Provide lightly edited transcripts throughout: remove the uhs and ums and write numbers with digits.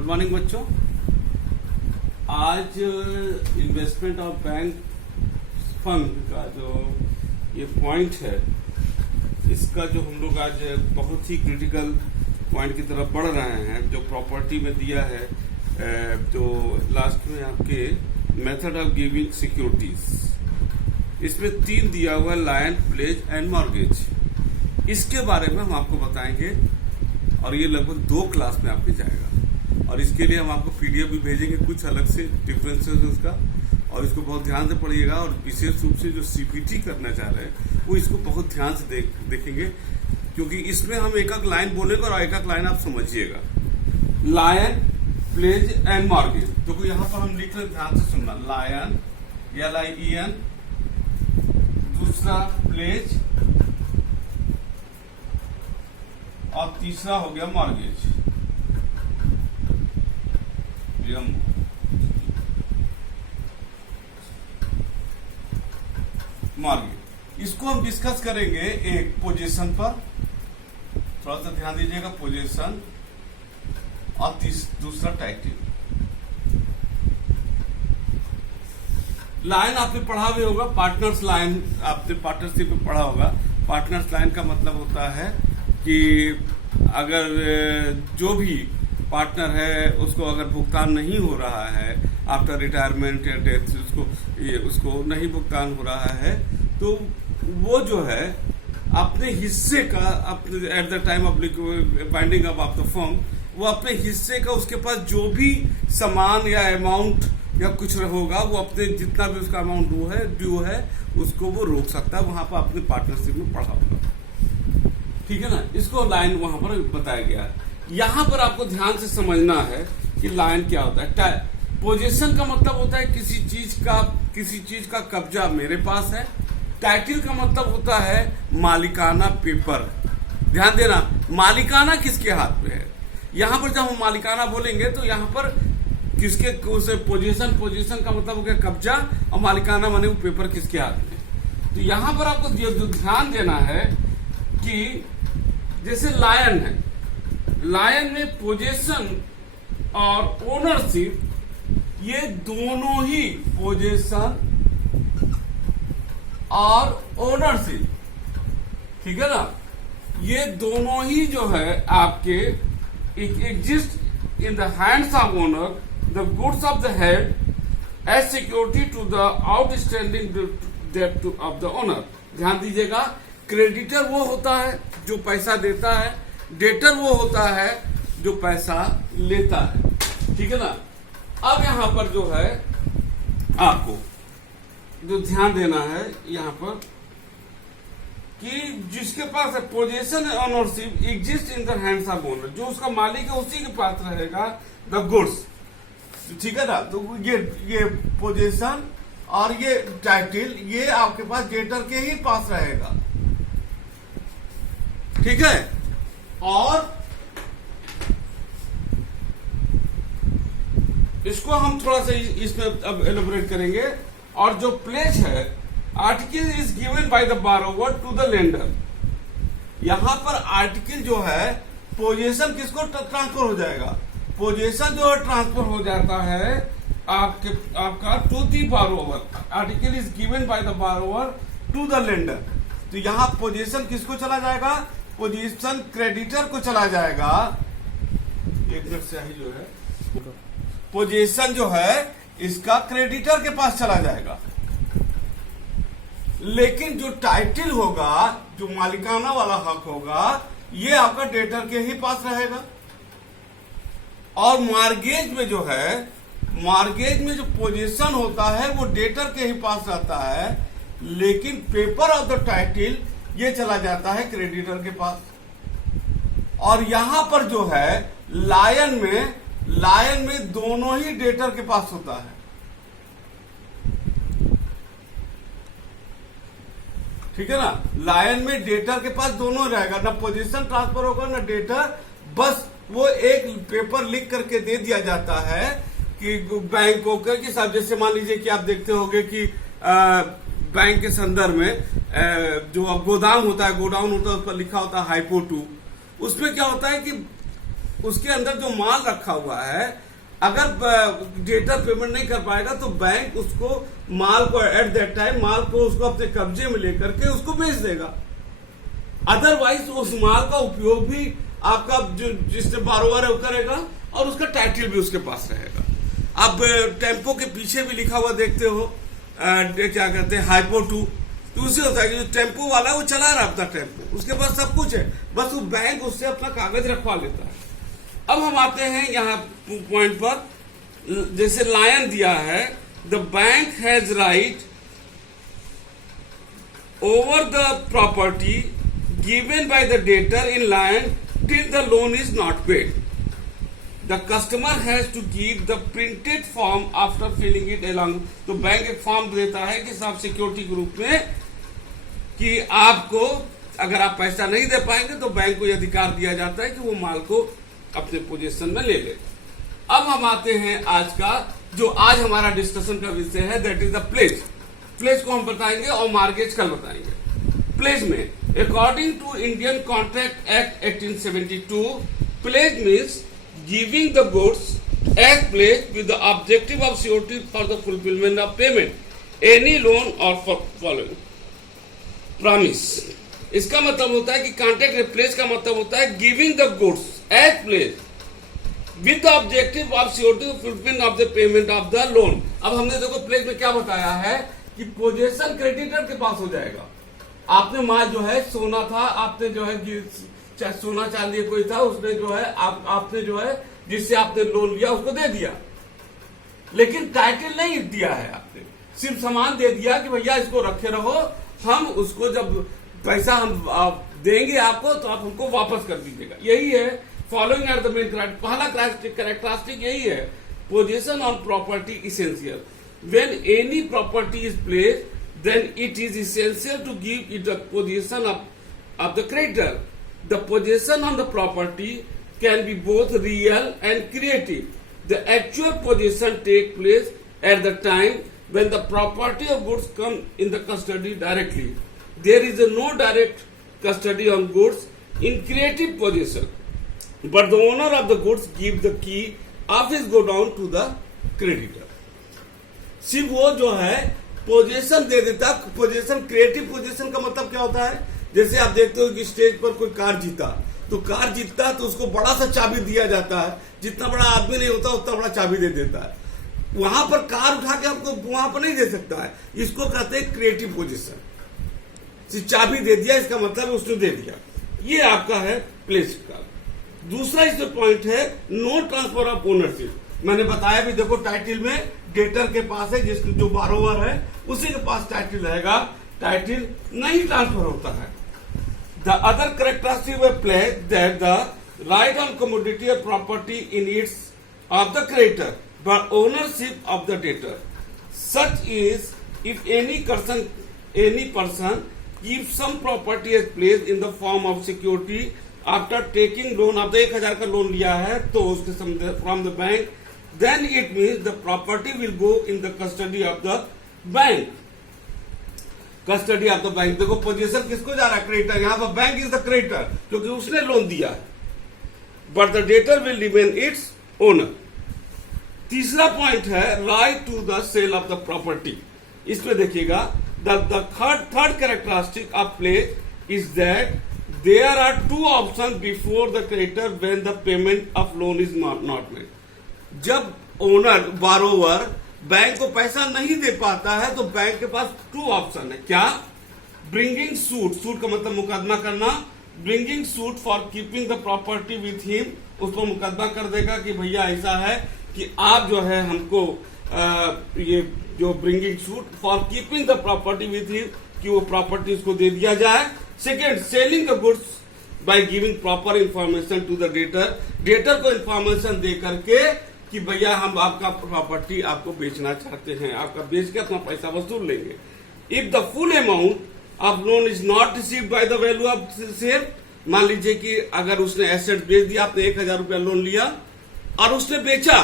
Good morning बच्चों। आज investment of bank fund का जो ये पॉइंट है, इसका जो हम लोग आज बहुत ही क्रिटिकल पॉइंट की तरफ बढ़ रहे हैं, जो प्रॉपर्टी में दिया है, जो लास्ट में आपके मेथड ऑफ गिविंग सिक्योरिटीज, इसमें 3 दिया हुआ है, लायन, प्लेज एंड मॉर्गेज। इसके बारे में हम आपको बताएंगे और ये लगभग 2 क्लास में आपके जाएगा। और इसके लिए हम आपको पीडीएफ भी भेजेंगे, कुछ अलग से डिफरेंसेस उसका, और इसको बहुत ध्यान से पढ़िएगा। और विशेष रूप से जो सीपीटी करना चाह रहे हैं वो इसको बहुत ध्यान से देखेंगे, क्योंकि इसमें हम एक एक लाइन बोलेंगे और एक एक लाइन आप समझिएगा। लायन, प्लेज एंड मॉर्गेज, तो यहाँ पर हम लिख रहे हैं, ध्यान से सुनना। लायन, LIEN, दूसरा प्लेज और तीसरा हो गया मॉर्गेज। मॉर्गेज इसको हम डिस्कस करेंगे एक पोजीशन पर, थोड़ा सा ध्यान दीजिएगा। पोजीशन और दूसरा टाइटल। लाइन आपने पढ़ा भी होगा, पार्टनर्स लाइन आपने पार्टनरशिप में पढ़ा होगा। पार्टनर्स लाइन का मतलब होता है कि अगर जो भी पार्टनर है उसको अगर भुगतान नहीं हो रहा है आफ्टर रिटायरमेंट या डेथ, उसको नहीं भुगतान हो रहा है, तो वो जो है अपने हिस्से का, अपने at the time of binding of the firm, वो अपने हिस्से का, उसके पास जो भी सामान या अमाउंट या कुछ होगा, वो अपने जितना भी उसका अमाउंट ड्यू है उसको वो रोक सकता है। वहां पर अपने पार्टनरशिप में पढ़ा होगा, ठीक है ना। इसको लाइन वहां पर बताया गया है। यहां पर आपको ध्यान से समझना है कि लाइन क्या होता है। पोजीशन का मतलब होता है किसी चीज का कब्जा मेरे पास है। टाइटल का मतलब होता है मालिकाना पेपर। ध्यान देना, मालिकाना किसके हाथ में है। यहां पर जब हम मालिकाना बोलेंगे तो यहां पर किसके पोजीशन का मतलब हो गया कब्जा, और मालिकाना माने वो पेपर किसके हाथ में। तो यहां पर आपको ध्यान देना है कि जैसे लायन है, लायन में पोजीशन और ओनरशिप, ये दोनों ही पोजीशन और ओनरशिप, ठीक है ना, ये दोनों ही जो है आपके exist in the hands of owner the goods of the head as security to the outstanding debt of the owner. ध्यान दीजिएगा, क्रेडिटर वो होता है जो पैसा देता है, डेटर वो होता है जो पैसा लेता है, ठीक है ना। अब यहां पर जो है आपको जो ध्यान देना है यहां पर कि जिसके पास है position ownership exist in the hands of owner, जो उसका मालिक है उसी के पास रहेगा द गुड्स, ठीक है ना। तो ये पोजीशन और ये टाइटल, ये आपके पास डेटर के ही पास रहेगा, ठीक है। और इसको हम थोड़ा सा इसमें अब एलोबरेट करेंगे। और जो प्लेज है, article is given by the borrower to the lender. यहां पर आर्टिकल जो है पोजीशन किसको ट्रांसफर हो जाएगा, पोजीशन जो है ट्रांसफर हो जाता है आपका to the borrower. Article is given by the borrower to the lender. तो यहां पोजीशन किसको चला जाएगा, पोजीशन क्रेडिटर को चला जाएगा। एक मिनट से ही जो है पोजीशन जो है इसका क्रेडिटर के पास चला जाएगा, लेकिन जो टाइटल होगा, जो मालिकाना वाला हक होगा, ये आपका डेटर के ही पास रहेगा। और मॉर्गेज में जो है, मॉर्गेज में जो पोजीशन होता है वो डेटर के ही पास रहता है, लेकिन पेपर ऑफ द टाइटल ये चला जाता है क्रेडिटर के पास। और यहां पर जो है लायन में दोनों ही डेटर के पास होता है, ठीक है ना। लायन में डेटर के पास दोनों रहेगा, ना पोजीशन ट्रांसफर होगा ना डेटर, बस वो एक पेपर लिख करके दे दिया जाता है कि बैंक को, कि साहब जैसे मान लीजिए कि आप देखते होंगे कि बैंक के संदर्भ में जो गोदाम होता है, गोडाउन होता है, उस पर लिखा होता है हाइपो 2। उसमें क्या होता है कि उसके अंदर जो माल रखा हुआ है, अगर डेटर पेमेंट नहीं कर पाएगा तो बैंक उसको माल को एट दैट टाइम माल को उसको अपने कब्जे में लेकर के उसको बेच देगा। अदरवाइज उस माल का उपयोग भी आपका जो जिससे बारोवर है वो करेगा और उसका टाइटल भी उसके पास रहेगा। अब टेम्पो के पीछे भी लिखा हुआ देखते हो, क्या कहते हैं, हाइपो टू। तो उससे होता है कि जो टेम्पो वाला है वो चला रहा अपना टेम्पो, उसके पास सब कुछ है, बस वो बैंक उससे अपना कागज रखवा लेता है। अब हम आते हैं यहाँ पॉइंट पर, जैसे लायन दिया है, the bank has right over the property given by the debtor in lien till the loan is not paid. The customer has to give the printed form after filling it along। तो bank एक form देता है कि साहब security के रूप में कि आपको अगर आप पैसा नहीं दे पाएंगे तो बैंक को यह अधिकार दिया जाता है कि वो माल को अपने पोजीशन में ले ले। अब हम आते हैं आज का जो आज हमारा डिस्कशन का विषय है, that is the pledge. Pledge को हम बताएंगे और मार्गेज कल बताएंगे। प्लेज में according to Indian contract act 1872, pledge means giving the goods as pledge with the objective of surety for the fulfillment of payment, any loan or for following promise। इसका मतलब होता है कि कॉन्ट्रैक्ट रिप्लेस का मतलब होता है giving the goods as pledge with the objective of surety fulfillment of the payment of the loan। अब हमने देखो प्लेज में क्या बताया है कि पोजेशन क्रेडिटर के पास हो जाएगा। आपने माल जो है सोना था, आपने जो है सोना चांदी कोई था, उसने जो है आपने जो है जिससे आपने लोन लिया उसको दे दिया, लेकिन टाइटल नहीं दिया है। आपने सिर्फ सामान दे दिया कि भैया इसको रखे रहो, हम उसको जब पैसा हम देंगे आपको तो आप हमको वापस कर दीजिएगा। यही है फॉलोइंग आर द मेन पहला कैरेक्टरिस्टिक यही है, possession on property essential. When any property is placed then it is essential to give it the possession of the creditor. The possession on the property can be both real and creative. The actual possession take place at the time when the property or goods come in the custody directly. There is no direct custody on goods in creative possession, but the owner of the goods give the key of his godown to the creditor। सिर्फ वो जो है position दे देता। Position, creative position का मतलब क्या होता है, जैसे आप देखते हो कि स्टेज पर कोई कार जीता, तो कार जीतता तो उसको बड़ा सा चाबी दिया जाता है, जितना बड़ा आदमी नहीं होता उतना बड़ा चाबी दे देता है। वहां पर कार उठा के आपको वहां पर नहीं दे सकता है, इसको कहते हैं क्रिएटिव पोजीशन। सिर्फ चाबी दे दिया इसका मतलब उसने दे दिया। ये आपका है प्लेस का। दूसरा इसमें पॉइंट है नो ट्रांसफर ऑफ ओनरशिप। मैंने बताया भी, देखो टाइटल में डेटर के पास है, जिसको जो बारोवर है उसी के पास टाइटल रहेगा, टाइटल नहीं ट्रांसफर होता है। The other characteristic of pledge that the right on commodity or property in its of the creditor but ownership of the debtor. Such is if any person keeps some property as pledge in the form of security after taking loan of the 1000 का loan लिया है तो उसके from the bank, then it means the property will go in the custody of the bank। Custody of the bank. देखो position किसको जा रहा है, क्रेडिटर। यहां पर बैंक इज द क्रेडिटर क्योंकि उसने लोन दिया है, but the debtor will remain its owner. तीसरा पॉइंट है right to the sale of the property. इसमें देखिएगा the third characteristic of pledge is that there are two option before the creditor when the payment of loan is not made. जब owner borrower bank को पैसा नहीं दे पाता है तो bank के पास टू ऑप्शन है। क्या, ब्रिंगिंग सूट, सूट का मतलब मुकदमा करना, bringing suit for keeping the property with him, उस पर मुकदमा कर देगा कि भैया ऐसा है कि आप जो है हमको ये जो bringing suit for keeping the property with him, कि वो प्रॉपर्टी उसको दे दिया जाए। Second, selling the goods by giving proper information to the debtor, debtor को इंफॉर्मेशन दे करके कि भैया हम आपका प्रॉपर्टी आपको बेचना चाहते हैं, आपका बेच के अपना पैसा वसूल लेंगे। If the full amount of loan is not received by the value of share, मान लीजिए कि अगर उसने एसेट बेच दिया, आपने 1000 रुपया लोन लिया और उसने बेचा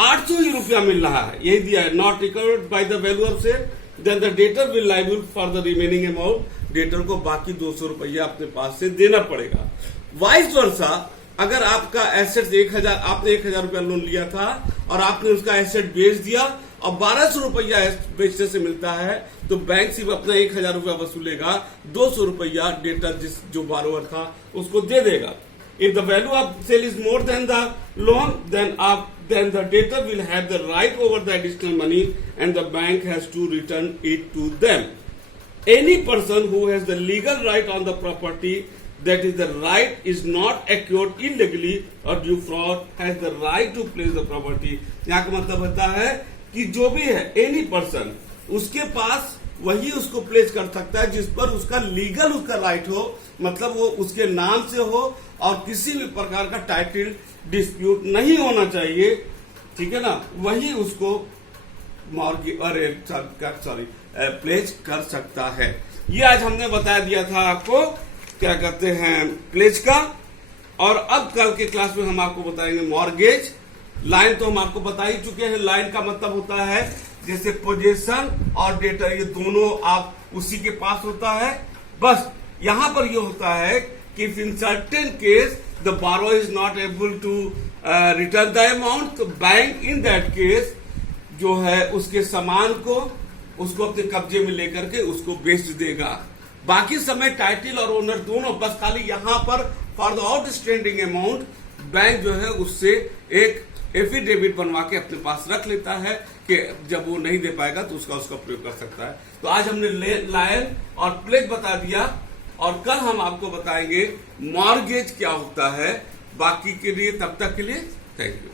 800 ही रुपया मिल रहा है, यही दिया है, not recovered by the value of share, then the debtor will liable for the remaining amount. Debtor को बाकी 200 रुपया अपने पास से देना पड़ेगा। वाइस वर्सा, अगर आपका एसेट 1000, आपने 1000 रुपया लोन लिया था और आपने उसका एसेट बेच दिया और 1200 रुपया बेचने से मिलता है, तो बैंक सिर्फ अपना 1000 रुपया वसूलेगा, 200 रुपया डेटर जो बारोवर था उसको दे देगा। If the value of sale is more than the loan, then the debtor will have the right over the additional money and the bank has to return it to them. Any person who has the legal right on the property, that is the right is not acquired illegally or due fraud, has the right to place the property. यहाँ का मतलब होता है कि जो भी है any person, उसके पास वही उसको प्लेस कर सकता है जिस पर उसका लीगल उसका राइट हो, मतलब वो उसके नाम से हो और किसी भी प्रकार का टाइटल डिस्प्यूट नहीं होना चाहिए, ठीक है ना, वही उसको प्लेज कर सकता है। ये आज हमने बता दिया था आपको क्या कहते हैं प्लेज का। और अब कल के क्लास में हम आपको बताएंगे मॉर्गेज। लाइन तो हम आपको बता ही चुके हैं। लाइन का मतलब होता है जैसे पोजेशन और डेटर, ये दोनों आप उसी के पास होता है। बस यहां पर ये होता है कि in certain case the borrower is not able to return the amount, तो बैंक इन दैट केस जो है उसके सामान को उसको अपने कब्जे में लेकर के उसको बेच देगा। बाकी समय टाइटल और ओनर दोनों, बस खाली यहां पर for the outstanding amount bank जो है उससे एक एफिडेविट बनवा के अपने पास रख लेता है कि जब वो नहीं दे पाएगा तो उसका प्रयोग कर सकता है। तो आज हमने लायन और प्लेज बता दिया और कल हम आपको बताएंगे मॉर्गेज क्या होता है। बाकी के लिए तब तक के लिए थैंक यू।